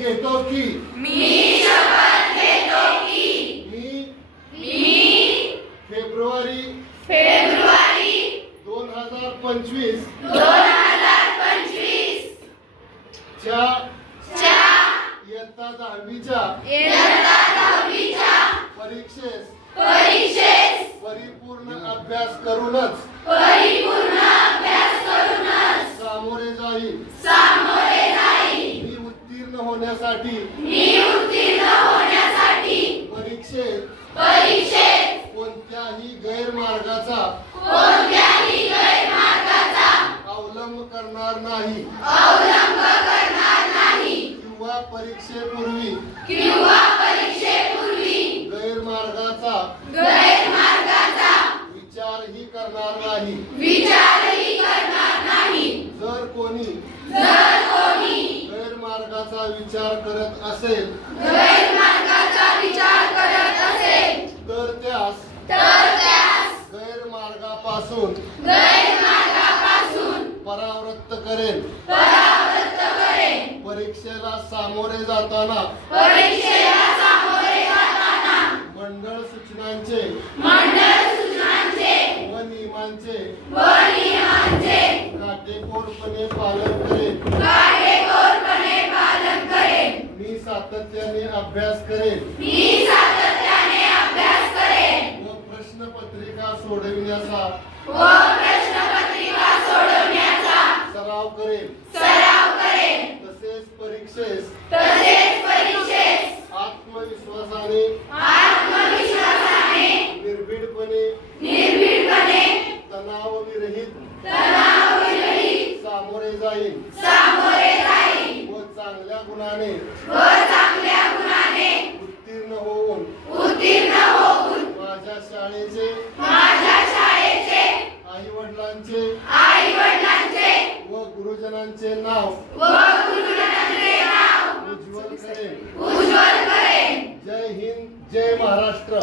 घेतो की मी शपथ घेतो की मी फेब्रुवारी 2025 च्या इयत्ता 10वीच्या परीक्षेस परिपूर्ण अभ्यास करूनच सामोरे जाईल मी उत्तीर्ण होण्यासाठी परीक्षेत कोणत्याही गैरमार्गाचा अवलंब करणार नाही किंवा परीक्षेपूर्वी गैरमार्गाचा विचारही करणार नाही जर कोणी गैरमार्गाचा विचार करत असेल तर त्यास गैरमार्गापासून परावृत्त करेल परीक्षेला सामोरे जाताना मंडळ सूचनांचे व नियमांचे काटेकोरपणे पालन करेल मी सातत्याने अभ्यास करेल व प्रश्नपत्रिका सोडविण्याचा सराव करेल तसेच परीक्षेस आत्मविश्वासाने निर्भीडपणे तणावविरहित सामोरे जाईल व चांगल्या गुणाने उत्तीर्ण होऊन माझ्या शाळेचे आई वडिलांचे व गुरुजनांचे नाव उज्ज्वल करेल जय हिंद जय महाराष्ट्र.